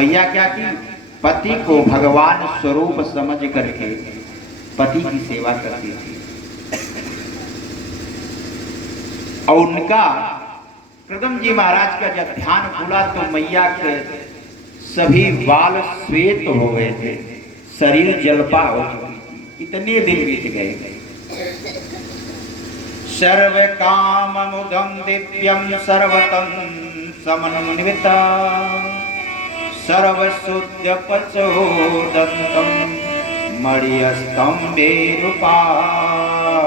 मैया क्या की, पति को भगवान स्वरूप समझ करके पति की सेवा करती थी। और उनका कदम जी महाराज का जब ध्यान खुला तो मैया के सभी बाल श्वेत हो गए थे, शरीर जलपा हो चुकी थी। इतने दिन बीत गए। सर्व काम मुदम दिव्यम सर्वतम समन्विता सर्व शुद्ध पचोदंतम मणिस्तंभे रूपाकितम।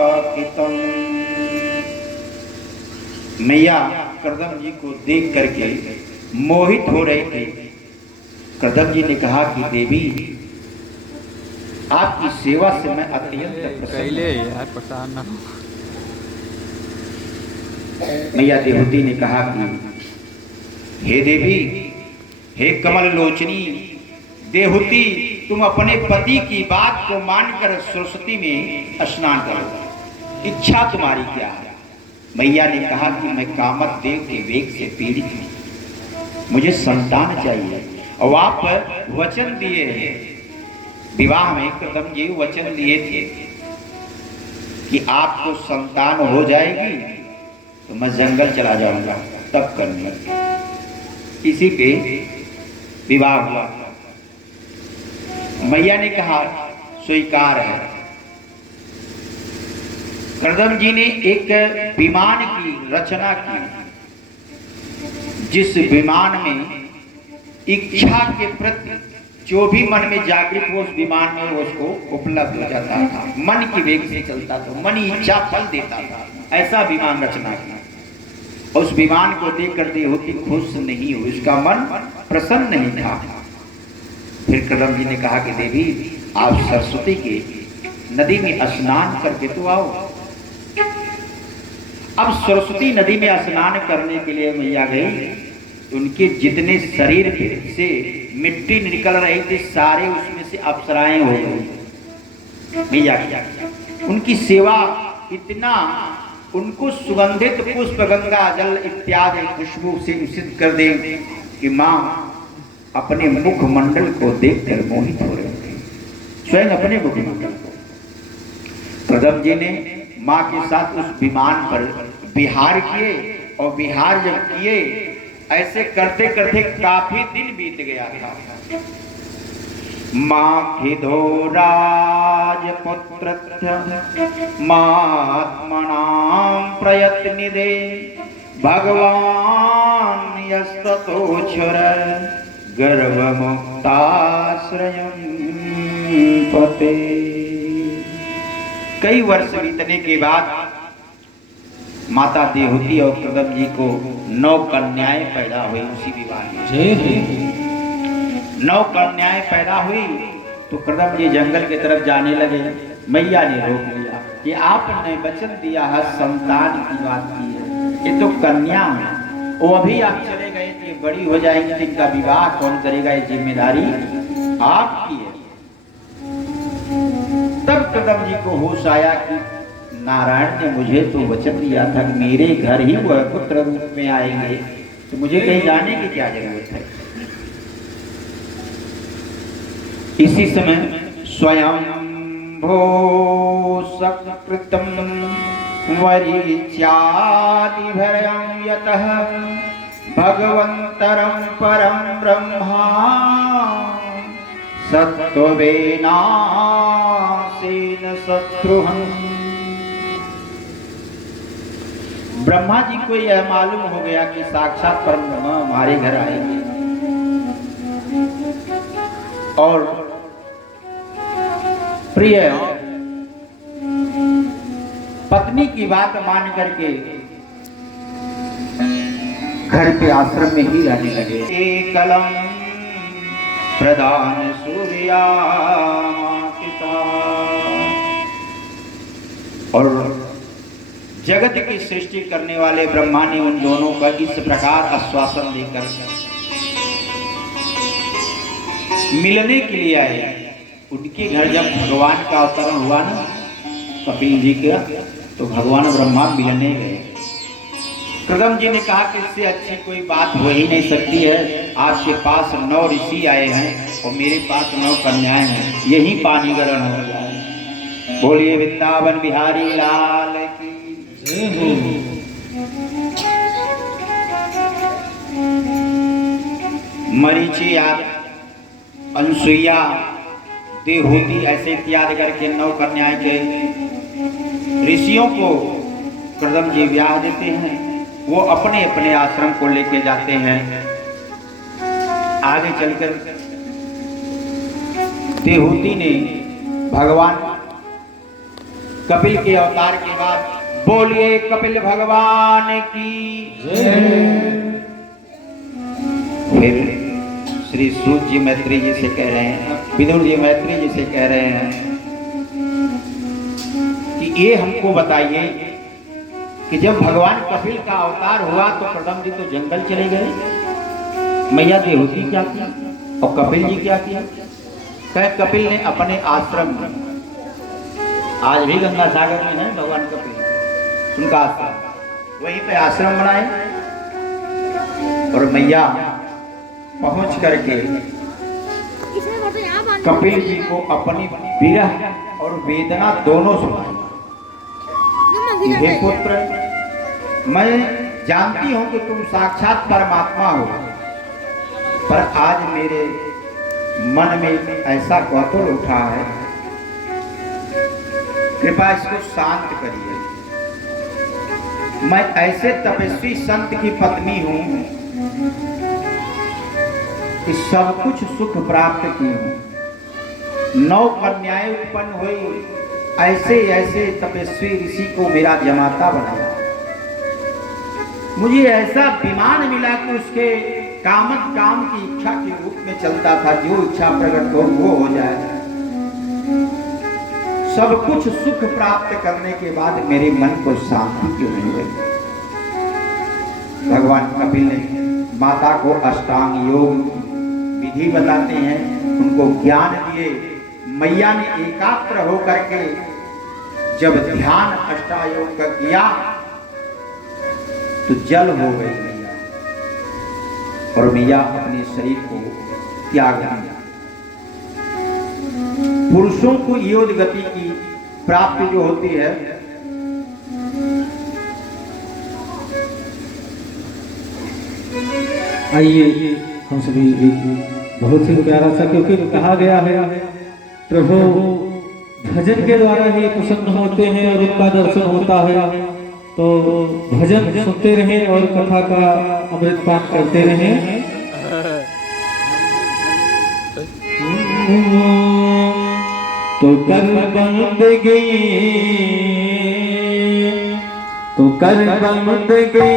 मैया करदम जी को देख करके मोहित हो रहे थे। करदम जी ने कहा कि देवी, आपकी सेवा से मैं अत्यंत प्रसन्न हूं। मैया देवहूति ने कहा कि हे देवी, हे कमल लोचनी देवहूति, तुम अपने पति की बात को मानकर सरस्वती में स्नान करो। इच्छा तुम्हारी क्या है? मैया ने कहा कि मैं कामत देव के वेग से पीड़ित हूं, मुझे संतान चाहिए। और आप वचन दिए हैं, विवाह में कदम जी वचन दिए थे कि आपको संतान हो जाएगी तो मैं जंगल चला जाऊंगा, तब करनी। इसी पे विवाह हुआ। मैया ने कहा स्वीकार है। करदम जी ने एक विमान की रचना की, जिस विमान में इच्छा के प्रति जो भी मन में जागृत हो उस विमान में उसको उपलब्ध हो जाता था। मन की वेग से चलता था, मन इच्छा फल देता था। ऐसा विमान रचना किया। उस विमान को देखकर देवहूति खुश नहीं हुई, उसका मन प्रसन्न नहीं था। फिर करदम जी ने कहा कि देवी, आप सरस्वती के नदी में स्नान करके तो आओ। अब सरस्वती नदी में स्नान करने के लिए मैया गई। उनके जितने शरीर से मिट्टी निकल रही थी, सारे उसमें से अप्सराएं हो गई। मैया की उनकी सेवा इतना, उनको सुगंधित पुष्प, गंगा जल इत्यादि खुशबू से दूषित कर दे कि मां अपने मुखमंडल को देखकर मोहित हो रहे थे, स्वयं अपने मुखमंडल को। करदम जी ने मां के साथ उस विमान पर विहार किए। और विहार जब किए, ऐसे करते करते काफी दिन बीत गया था। माखिधो राजपुत्र महात्मनां प्रयत्निदे भगवान यस्ततोक्षर गर्भमुक्ताश्रयं पते। कई वर्ष बीतने के बाद माता देवहूति और करदम जी को 9 कन्याएं पैदा हुई। उसी विवाह में 9 कन्याएं पैदा हुई। तो करदम जी जंगल की तरफ जाने लगे। मैया ने रोक लिया कि आपने वचन दिया है, संतान की बात की है, ये तो कन्या है। वो अभी आप चले गए थे, बड़ी हो जाएंगी तो इनका विवाह कौन करेगा? ये जिम्मेदारी आपकी है। तब करदम जी को होश आया कि नारायण ने मुझे तो वचन दिया था कि मेरे घर ही वह पुत्र रूप में आएंगे, तो मुझे कहीं जाने की क्या जरूरत है? इसी समय स्वयं भो सकृतम वरिच्यादिभरं यतः भगवन्तरं परं ब्रह्मा सत्त्वेनासेन शत्रुहं। ब्रह्मा जी को यह मालूम हो गया कि साक्षात परब्रह्म हमारे घर आएंगे। और प्रिय पत्नी की बात मान करके घर के आश्रम में ही रहने लगे। एकलम प्रधान सूर्या और जगत की सृष्टि करने वाले ब्रह्मा ने उन दोनों का इस प्रकार आश्वासन देकर मिलने के लिए आए। उनके घर जब भगवान का अवतरण हुआ ना कपिल जी का, तो भगवान ब्रह्मा मिलने गए। कृदम जी ने कहा कि इससे अच्छी कोई बात हो ही नहीं सकती है। आपके पास 9 ऋषि आए हैं और मेरे पास 9 कन्याएं हैं, यही पानी ग्रहण हो जाए। बोलिए वृंदावन बिहारी लाल की जय हो। मरीचि आदि, अनसुईया, देवहूति ऐसे इत्यादि करके 9 कन्याएं के ऋषियों को कृदम जी ब्याह देते हैं। वो अपने अपने आश्रम को लेके जाते हैं। आगे चलकर देवहूति ने भगवान कपिल के अवतार के बाद, बोलिए कपिल भगवान की जय। फिर श्री सूत जी मैत्री जी से कह रहे हैं, विदुर जी मैत्री जी से कह रहे हैं कि ये हमको बताइए कि जब भगवान कपिल का अवतार हुआ तो कृदम जी तो जंगल चले गए, मैया देवहूति क्या किया और कपिल जी क्या किया? कहे कपिल ने अपने आश्रम में, आज भी गंगा सागर में है भगवान कपिल, उनका आश्रम, वहीं पे आश्रम बनाए और मैया पहुंच करके कपिल जी को अपनी विरह और वेदना दोनों सुनाई। हे पुत्र, मैं जानती हूं कि तुम साक्षात परमात्मा हो, पर आज मेरे मन में ऐसा कौतूहल उठा है, कृपया इसको शांत करिए। मैं ऐसे तपस्वी संत की पत्नी हूं कि सब कुछ सुख प्राप्त की हूं, 9 कन्याएं उत्पन्न हुई, ऐसे ऐसे तपस्वी ऋषि को मेरा जमाता बनाया। मुझे ऐसा विमान मिला कि उसके कामत काम की इच्छा के रूप में चलता था, जो इच्छा प्रकट हो वो हो जाए। सब कुछ सुख प्राप्त करने के बाद मेरे मन को शांति क्यों नहीं हुई? भगवान कपिल ने माता को अष्टांग योग विधि बताते हैं, उनको ज्ञान दिए। मैया ने एकाग्र होकर के जब ध्यान अष्टायोग का किया तो जल हो गई मैया, और मैया अपने शरीर को त्याग दिया। पुरुषों को योग गति की प्राप्ति जो होती है, आइए हम सभी बहुत ही प्यारा सा, क्योंकि कहा गया है प्रभु भजन के द्वारा ही प्रसन्न होते हैं और उनका दर्शन होता है। तो भजन सुनते रहें और कथा का अमृत पान करते रहें। तो कर बंदगी, तो कर बंदगी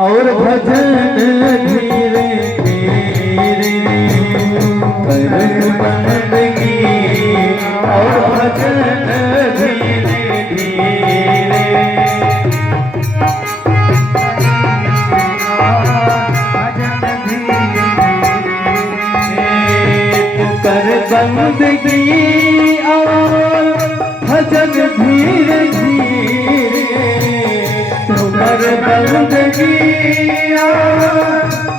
और भजन धीरे धीरे, कर बंदगी और भजन धीरे धीरे, भजन धीरे धीरे, कर बंदगी और भजन धीरे धीरे, कर बंदगी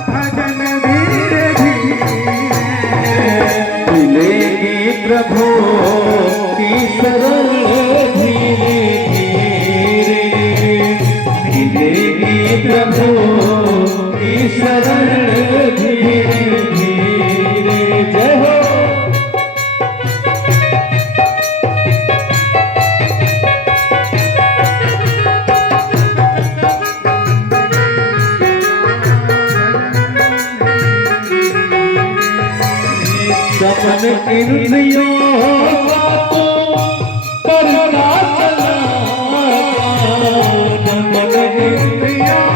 भजन धीरे धीरे, मिलेगी प्रभु की शरण धीरे धीरे, मिलेगी प्रभु की शरण धीरे धीरे। जय हो। सपन इंद्रियों को करना चला, सपन इंद्रियों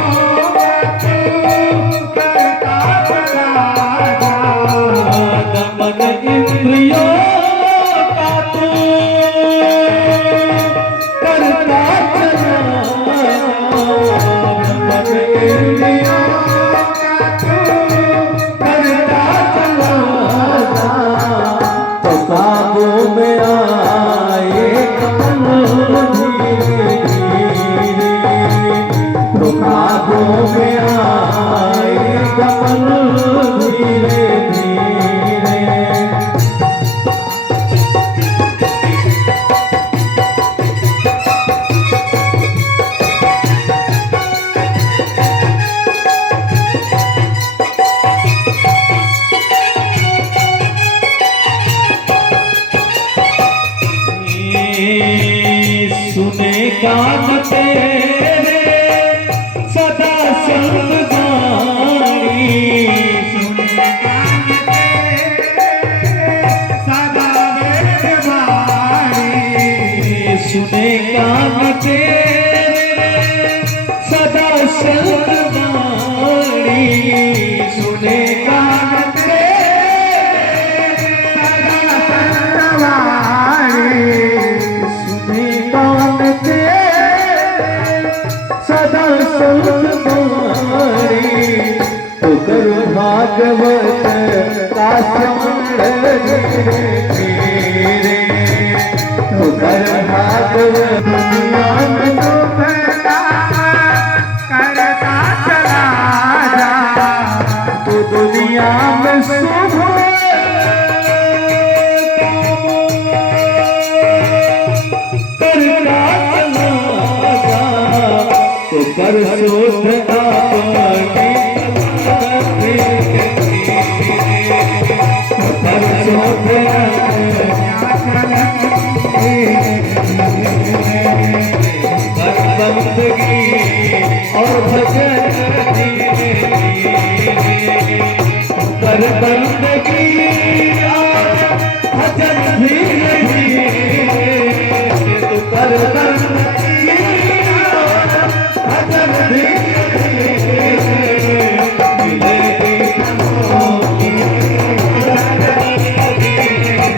को करना चला, सपन इंद्रियों का तू करना चला, सपन इंद्रियों काबू में आए कमल धीरे धीरे, सुने कान तेरे सदा सतवाणी, सुने कान तेरे सदा सतवाणी, सुने कान तेरे सदा सतवाणी। तो कर भागवत का स्मरण मेरे, तो कर भागवत दुनिया में तो करता चला जा, तो दुनिया में शुभ करता चला जा, तो कर शोध अपने बंदगी और भजन कर, बंदगी और भजन धीरे तो कर, बंदगी और भजन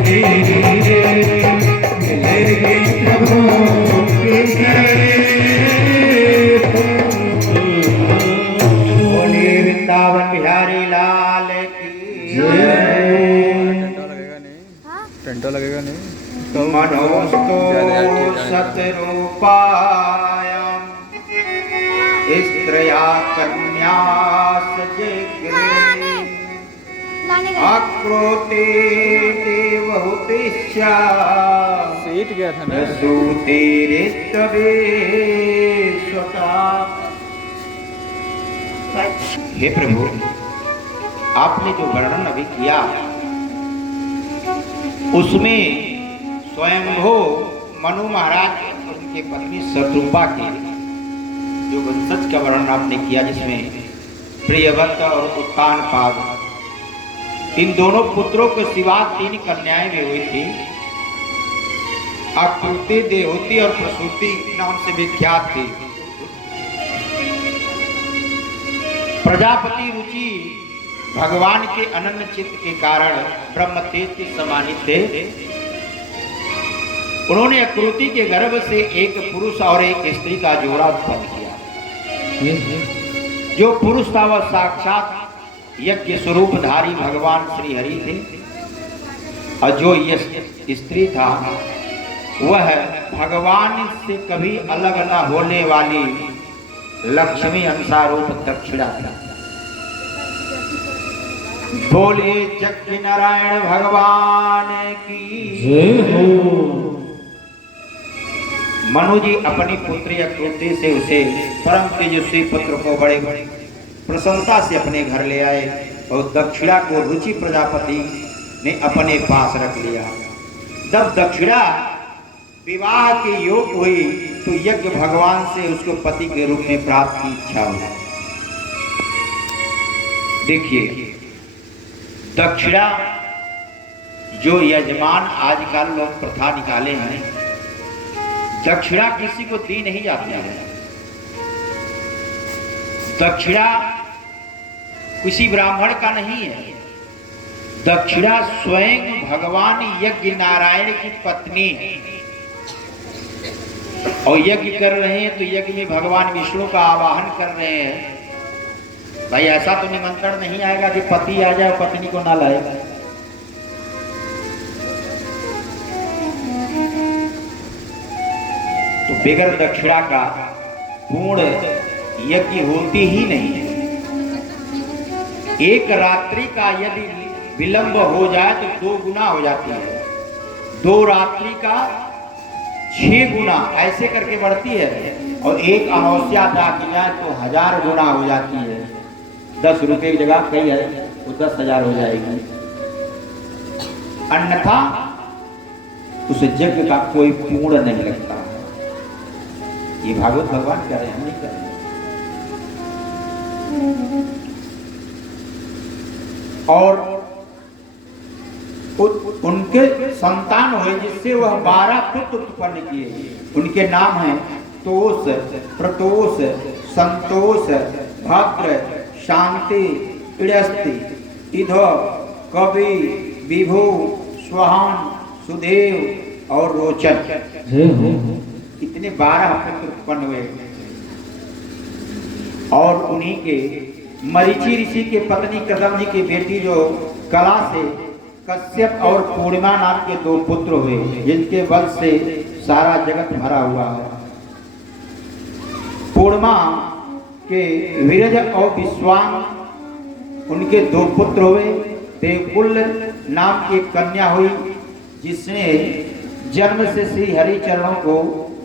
धीरे मिलेगी प्रभु की वृंदावन बिहारी लाल की टेंटो लगेगा नहीं मनोस्तो सतरूपाय स्त्रया कन्या सजग्रे आक्रोते देवहुतिश्चा सीट गया था ना सूतिरित्तवे स्वता। हे प्रभु, आपने जो वर्णन अभी किया उसमें स्वयंभू मनु महाराज और उनके पत्नी शत्रुपा के जो वंशज का वर्णन आपने किया, जिसमें प्रियव्रत और उत्तानपाद इन दोनों पुत्रों के सिवा 3 कन्याएं भी हुई थी। आकृति, देवहूति और प्रसूति नाम से विख्यात थी। प्रजापति रुचि भगवान के अनन्य चित्त के कारण ब्रह्म तेज के समाहित थे। उन्होंने आकृति के गर्भ से एक पुरुष और एक स्त्री का जोड़ा उत्पन्न किया। जो पुरुष था वह साक्षात यज्ञ स्वरूपधारी भगवान श्री हरि थे, और जो स्त्री था वह भगवान से कभी अलग न होने वाली लक्ष्मी अंशारूप दक्षिणा था। बोले जग नारायण भगवान की जय हो। मनु जी अपनी पुत्री आकृति से उसे परम तेजस्वी पुत्र को बड़े प्रसन्नता से अपने घर ले आए, और दक्षिणा को रुचि प्रजापति ने अपने पास रख लिया। जब दक्षिणा विवाह के योग हुई तो यज्ञ भगवान से उसको पति के रूप में प्राप्त की इच्छा हुई। देखिए, दक्षिणा जो यजमान आजकल लोग प्रथा निकाले हैं, दक्षिणा किसी को दी नहीं जाती है। दक्षिणा किसी ब्राह्मण का नहीं है। दक्षिणा स्वयं भगवान यज्ञ नारायण की पत्नी है, और यज्ञ कर रहे हैं तो यज्ञ में भगवान विष्णु का आवाहन कर रहे हैं। भाई ऐसा तो निमंत्रण नहीं आएगा कि पति आ जाए पत्नी को ना लाएगा। तो बगैर दक्षिणा का पूर्ण यज्ञ होती ही नहीं है। एक रात्रि का यदि विलंब हो जाए तो 2 गुना हो जाती है, 2 रात्रि का 6 गुना ऐसे करके बढ़ती है, और एक अमावस्या जाग जाए तो 1000 गुना हो जाती है। 10 रुपए की जगह कई है वो 10,000 हो जाएगी। अन्यथा उस यज्ञ का कोई पूर्ण नहीं लगता। ये भागवत भगवान कह रहे हैं, हम नहीं कह रहे। और उनके संतान हुए जिससे वह 12 पुत्र उत्पन्न किए। उनके नाम हैं तोष, प्रतोष, संतोष, भद्र, शांति, इड़स्ति, इधो, कवि, विभु, स्वाहान, सुदेव और रोचन। इतने 12 पुत्र उत्पन्न हुए। और उन्हीं के मरीचि ऋषि के पत्नी कदम जी की बेटी जो कला से कश्यप और पूर्णिमा नाम के 2 पुत्र हुए, जिनके वंश से सारा जगत भरा हुआ है। पूर्णिमा के वीरज और विश्वान उनके 2 पुत्र हुए। देवकुल नाम की एक कन्या हुई, जिसने जन्म से श्री हरि चरणों को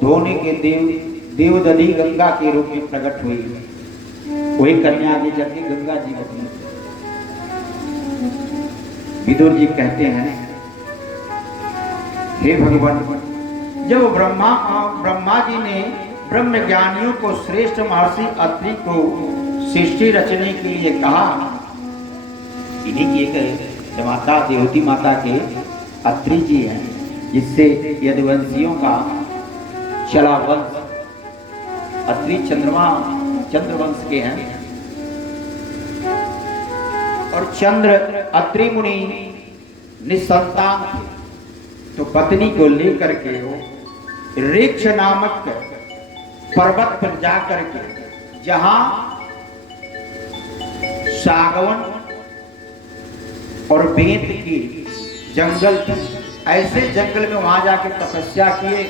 धोने के देवदली गंगा के रूप में प्रकट हुई। वही कन्या आगे जाके गंगा जी बनी। विदुर जी कहते हैं, हे भगवान, जब ब्रह्मा जी ने ब्रह्म ज्ञानियों को श्रेष्ठ महर्षि अत्रि को सृष्टि रचने के लिए कहा, इन्हीं की एक माता देवती माता के अत्रि जी हैं, जिससे यदुवंशियों का चला वंश। अत्रि चंद्रवंश के हैं। और चंद्र अत्रि मुनि निसंतान थे, तो पत्नी को लेकर के वो ऋक्ष नामक पर्वत पर जाकर के, जहां सागवन और बेंत की जंगल थी, ऐसे जंगल में वहां जाके तपस्या किए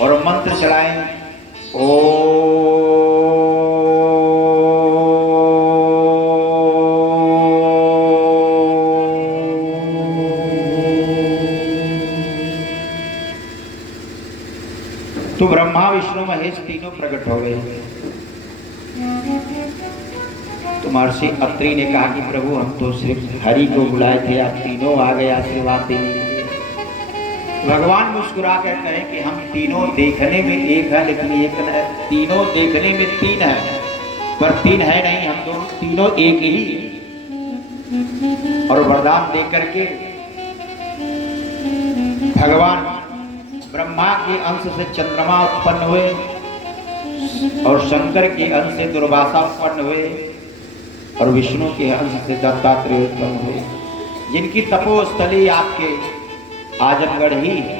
और मंत्र चलाए। तो ब्रह्मा विष्णु महेश तीनों प्रकट हो गए। तो महर्षि अत्रि ने कहा कि प्रभु, हम तो सिर्फ हरि को बुलाए थे, आप तीनों आ गए आशीर्वाद देने के लिए। भगवान मुस्कुरा कर कहे कि हम तीनों देखने में एक है, लेकिन एक है। तीनों देखने में 3 है, पर 3 है नहीं, हम दोनों तीनों एक ही। और वरदान देकर के भगवान ब्रह्मा के अंश से चंद्रमा उत्पन्न हुए और शंकर के अंश से दुर्वासा उत्पन्न हुए और विष्णु के अंश से दत्तात्रेय उत्पन्न हुए, जिनकी तपोस्थली आपके आजमगढ़ ही है।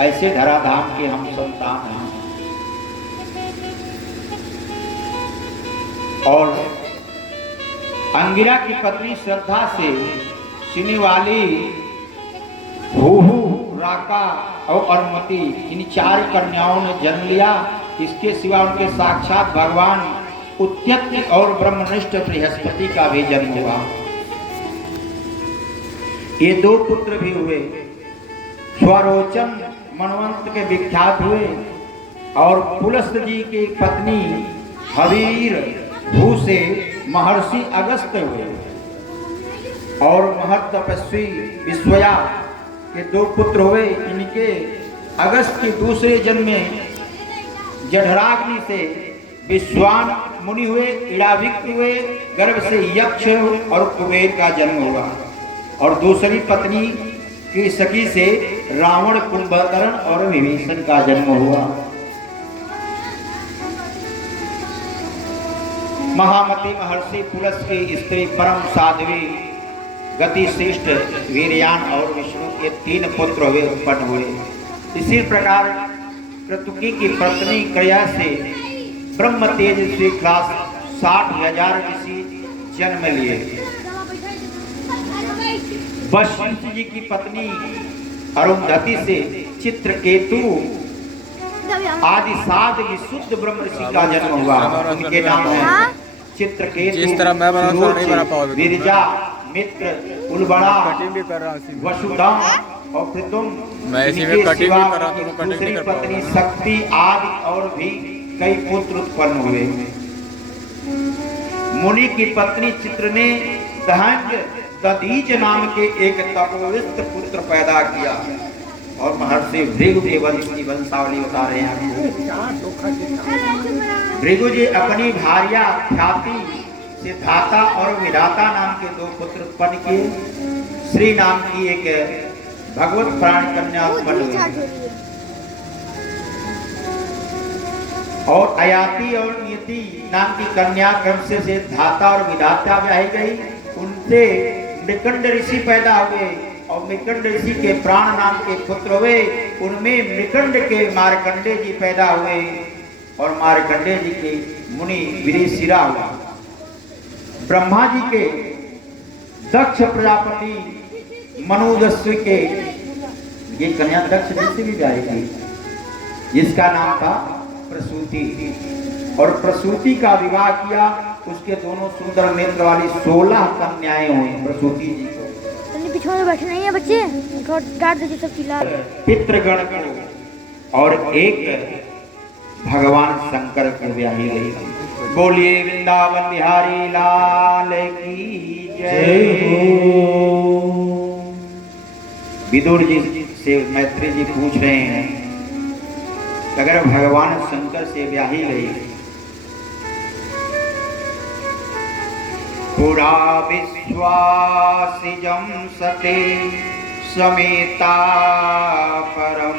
ऐसे धराधाम के हम संतान हैं। और अंगिरा की पत्नी श्रद्धा से सीने वाली हुहु, राका और अनुमति, इन 4 कन्याओं ने जन्म लिया। इसके सिवा उनके साक्षात भगवान उत्यक्ति और ब्रह्मनिष्ठ बृहस्पति का भी जन्म हुआ। ये 2 पुत्र भी हुए। स्वरोचन मनवंत के विख्यात हुए और पुलस्त जी की पत्नी हवीर भू से महर्षि अगस्त हुए। और महत तपस्वी विश्वया के 2 पुत्र हुए। इनके अगस्त के दूसरे जन्म में जठराग्नि से विश्वान मुनि हुए, इड़ाविक्त हुए, गर्भ से यक्ष और कुबेर का जन्म हुआ। और दूसरी पत्नी की सखी से रावण, कुंभकर्ण और विभीषण का जन्म हुआ। महामती महर्षि पुलस की स्त्री परम साध्वी गति श्रेष्ठ वीरयान और विष्णु के 3 पुत्र हुए उत्पन्न हुए। इसी प्रकार कृतुकी की पत्नी क्रिया से ब्रह्म तेज से 60,000 ऋषि जन्म लिए। वशिष्ठ जी की पत्नी अरुंधति से चित्रकेतु आदि 7 विशुद्ध ब्रह्म ऋषि का जन्म हुआ। उनके नाम है चित्रकेतु, जिस तरह मैं बना था नहीं बना पाओगे। विरजा, मित्र, उलबड़ा, कटिंग भी कर रहा हूँ। वसुदाम और पृथुम। मैं इसी में कटिंग भी कर रहा हूँ, तुम कटिंग दूसरी नहीं कर पत्नी पाओगे। शक्ति आदि और भी कई पुत्र उत्पन्न हुए। मुनि की पत्नी चित्र ने दहंग दधीच नाम के एक तपोविष्ट पुत्र पैदा किया। और महर्षि भृगु के वंश की वंशावली बता रहे हैं। भृगु जी अपनी भार्या ख्याति सिद्धाता और विधाता नाम के 2 पुत्र उत्पन्न किए। श्री नाम की एक भगवत प्राण कन्या उत्पन्न हुई और अयाति और नियति नाम की कन्या क्रम से धाता और विधाता ब्याही गई। उनसे मृकंड ऋषि पैदा हुए और मृकंड ऋषि के प्राण नाम के पुत्र हुए। उनमें मृकंड के मार्कंडे जी पैदा हुए और मार्कंडे जी के मुनि विदेशिरा हुआ। ब्रह्मा जी के दक्ष प्रजापति मनुदस्वी के ये कन्या दक्ष जी से भी ब्याही गई, जिसका नाम था प्रसूति। और प्रसूति का विवाह किया, उसके दोनों सुंदर नेत्र वाली 16 कन्याएं हुई प्रसूति जी को। पिछवाड़े बैठे नहीं है बच्चे, डांट दीजिए सब चिल्ला। पितृगण को और एक भगवान शंकर को ब्याही गई। बोलिए वृंदावन बिहारी लाल की जय हो। विदुर जी से मैत्री जी पूछ रहे हैं, अगर भगवान शंकर से ब्याही गई, पुरा विश्वासिजं सते समेता परम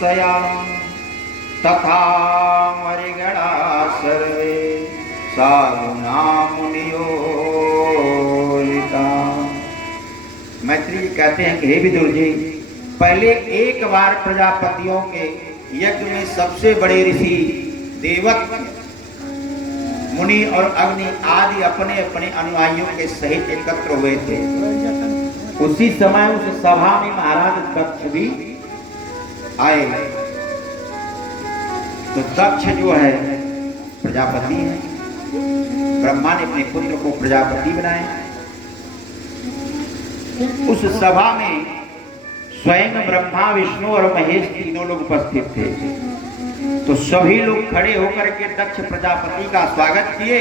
सया तथा मरिगणा सर्वे साधुना मुनियोलिता। मैत्री जी कहते हैं कि हे विदुर जी, पहले एक बार प्रजापतियों के यज्ञ में सबसे बड़े ऋषि देवक मुनि और अग्नि आदि अपने अपने अनुयायियों के सहित एकत्र हुए थे। उसी समय उस सभा में महाराज दक्ष भी आए। तो दक्ष जो है प्रजापति है, ब्रह्मा ने अपने पुत्र को प्रजापति बनाया। उस सभा में स्वयं ब्रह्मा विष्णु और महेश तीनों लोग उपस्थित थे। तो सभी लोग खड़े होकर के दक्ष प्रजापति का स्वागत किए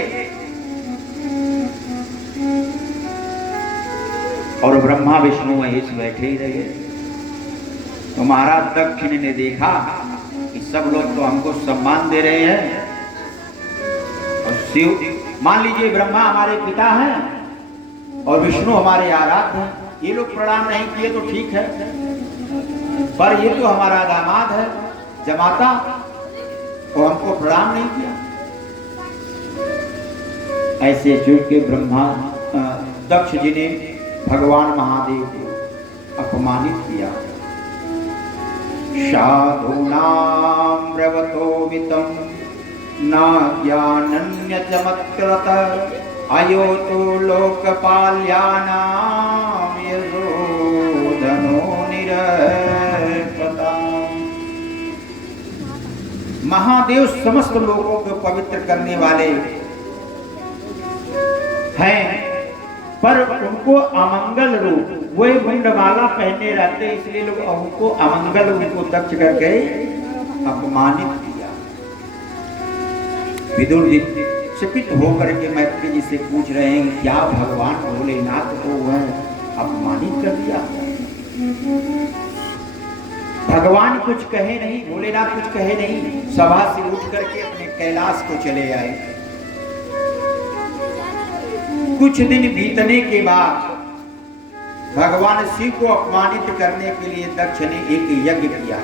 और ब्रह्मा विष्णु महेश बैठे ही रहे। तो महाराज दक्ष ने देखा कि सब लोग तो हमको सम्मान दे रहे हैं और शिव, मान लीजिए ब्रह्मा हमारे पिता हैं और विष्णु हमारे आराध्य हैं, ये लोग प्रणाम नहीं किए तो ठीक है, पर ये तो हमारा दामाद है जमाता, और हमको प्रणाम नहीं किया। ऐसे जुड़ के ब्रह्मा दक्ष जी ने भगवान महादेव को अपमानित किया। साधूनां ब्रवतोवितं न ज्ञानन्य चमत्कृत अयोतो लोकपाल्यानां यशोधनो निरपता। महादेव समस्त लोगों को पवित्र करने वाले हैं, पर उनको अमंगल रूप, वो मुंडमाला पहने रहते, इसलिए लोग उनको अमंगल उनको दक्ष करके अपमानित किया। विदुर जी चकित होकर के मैत्री जी से पूछ रहे हैं, क्या भगवान भोलेनाथ को वह अपमानित कर दिया? भगवान कुछ कहे नहीं, भोलेनाथ कुछ कहे नहीं, सभा से उठ करके अपने कैलाश को चले आए। कुछ दिन बीतने के बाद भगवान शिव को अपमानित करने के लिए दक्ष ने एक यज्ञ किया।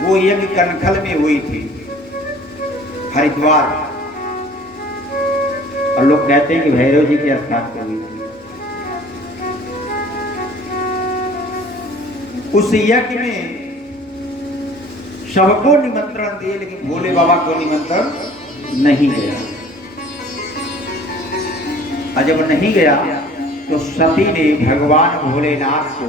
वो यज्ञ कनखल में हुई थी, हरिद्वार, और लोग कहते हैं कि भैरव जी के स्थान पर हुई थी। उस यज्ञ में सबको निमंत्रण दिए, लेकिन भोले बाबा को निमंत्रण नहीं गया। और जब नहीं गया तो सती ने भगवान भोलेनाथ को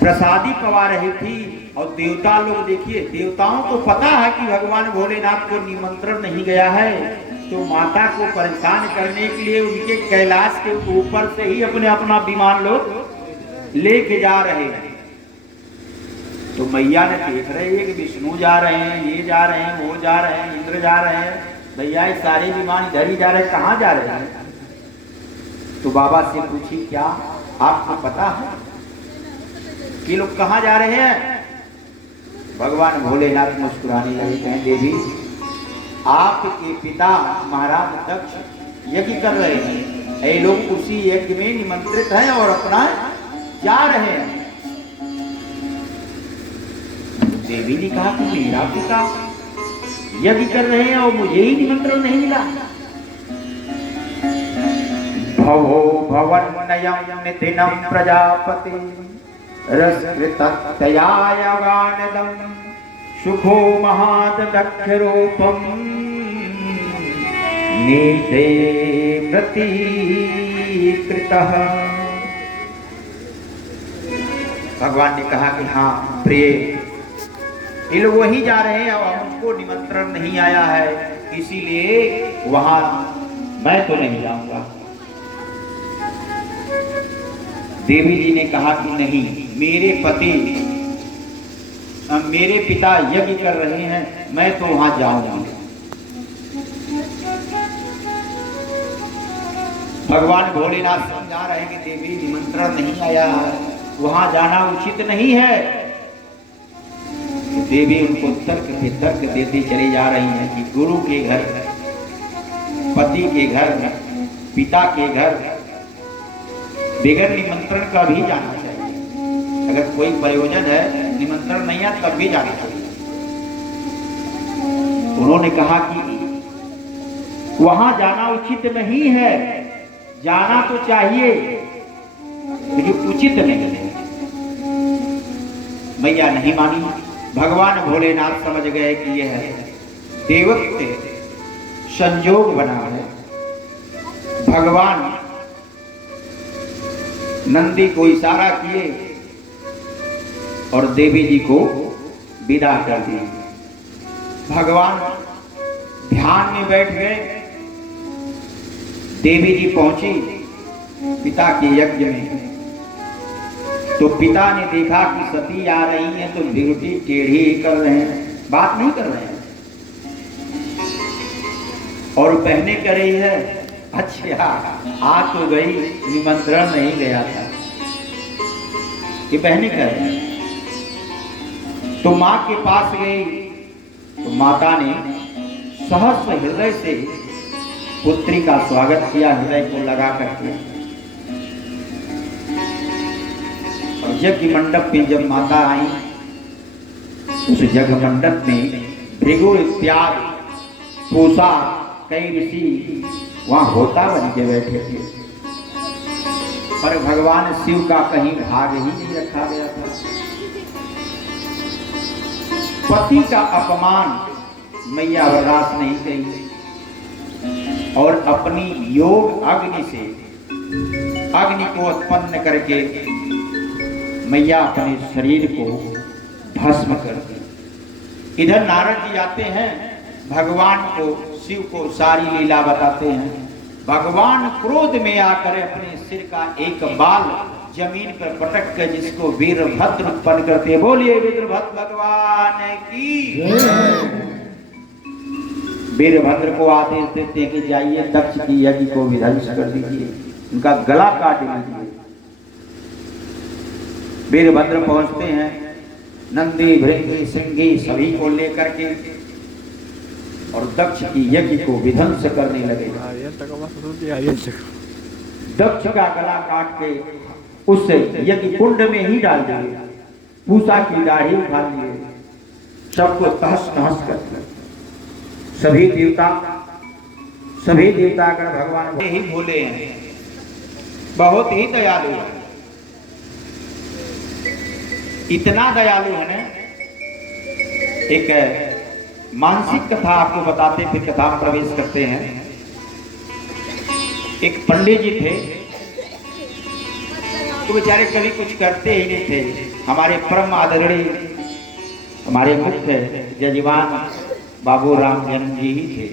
प्रसादी पवा रही थी। और देवता लोग, देखिए देवताओं को पता है कि भगवान भोलेनाथ को निमंत्रण नहीं गया है, तो माता को परेशान करने के लिए उनके कैलाश के ऊपर से ही अपने अपना विमान लोग लेके जा रहे हैं। तो मैया ने देख रही है कि विष्णु जा रहे हैं, ये जा रहे हैं, वो जा रहे हैं, इंद्र जा रहे हैं, भैया ये सारे विमान इधर ही जा रहे हैं, कहाँ जा रहे हैं? तो बाबा से पूछी, क्या आपको पता है कि लोग कहाँ जा रहे हैं? भगवान भोलेनाथ मुस्कुराने लगे, कहें देवी आपके पिता महाराज दक्ष यज्ञ कर रहे हैं, ये लोग उसी यज्ञ में निमंत्रित हैं और अपना जा रहे हैं। देवी ने कहा कि मेरा पिता यज्ञ कर रहे हैं और मुझे ही निमंत्रण नहीं मिला। भवो भवन्नयं नितिनं प्रजापति रसकृततयायवानदं सुखो महादक्षरूपं नीते प्रतिकृतः। भगवान ने कहा कि हाँ प्रिय, ये लोग वही जा रहे हैं और हमको निमंत्रण नहीं आया है, इसीलिए वहां मैं तो नहीं जाऊंगा। देवी जी ने कहा कि नहीं, मेरे पिता यज्ञ कर रहे हैं, मैं तो वहां जाऊंगा। भगवान भोलेनाथ समझा रहे हैं कि देवी निमंत्रण नहीं आया, वहां जाना उचित नहीं है। देवी उनको तर्क पे तर्क देती चली जा रही हैं कि गुरु के घर, पति के घर, पिता के घर बगैर निमंत्रण का भी जाना चाहिए। अगर कोई प्रयोजन है, निमंत्रण नहीं है तब भी जाना चाहिए। उन्होंने कहा कि वहां जाना उचित नहीं है, जाना तो चाहिए लेकिन उचित नहीं है। मैया नहीं मानी। भगवान भोलेनाथ समझ गए कि यह देवत्व संयोग बना है। भगवान नंदी को इशारा किए और देवी जी को विदा कर दिए। भगवान ध्यान में बैठ गए। देवी जी पहुंची पिता के यज्ञ में, तो पिता ने देखा कि सती आ रही है तो बिरुटी टेढ़ी कर रहे हैं, बात नहीं कर रहे हैं। और बहने कर रही है, अच्छा आ तो गई, निमंत्रण नहीं गया था, ये बहने कर रही है। तो मां के पास गई तो माता ने सहर्ष हृदय से पुत्री का स्वागत किया, हृदय को लगा करके। यज्ञ मंडप में जब माता आई, उस यज्ञ मंडप में भृगु इत्यादि पूषा कई ऋषि वहां होता बन के बैठे थे, पर भगवान शिव का कहीं भाग ही नहीं रखा गया था। पति का अपमान मैया बर्दाश्त नहीं करी और अपनी योग अग्नि से अग्नि को उत्पन्न करके मैया अपने शरीर को भस्म कर दी। इधर नारद जी आते हैं, भगवान को शिव को सारी लीला बताते हैं। भगवान क्रोध में आकर अपने सिर का एक बाल जमीन पर पटक कर जिसको वीरभद्र उत्पन्न करते हैं। बोलिए वीरभद्र भगवान की। वीरभद्र को आदेश देते हैं कि जाइए दक्ष की यज्ञ को विध्वंस कर दीजिए, उनका गला काट दीजिए। वीरभद्र पहुंचते हैं, नंदी भृंगी श्रृंगी सभी को लेकर के और दक्ष की यज्ञ को विध्वंस करने लगे। दक्ष का गला काट के उस यज्ञ कुंड में ही डाल दिए, पूषा की दाढ़ी उठा लिए, सबको तहस नहस कर दिया। सभी देवता अगर भगवान ही भोले हैं, बहुत ही दयालु है। इतना दयालु है ना, एक मानसिक कथा आपको बताते फिर कथा में प्रवेश करते हैं। एक पंडित जी थे, तो बेचारे कभी कुछ करते ही नहीं थे। हमारे परम आदरणीय हमारे मुख्य जजमान बाबू रामजन्म जी ही थे।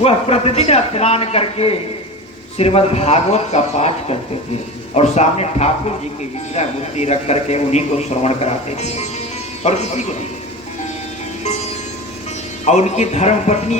वह प्रतिदिन स्नान करके श्रीमद् भागवत का पाठ करते थे और सामने ठाकुर जी की विद्या मूर्ति रख करके उन्हीं को श्रवण कराते थे और किसी को नहीं। और उनकी धर्म पत्नी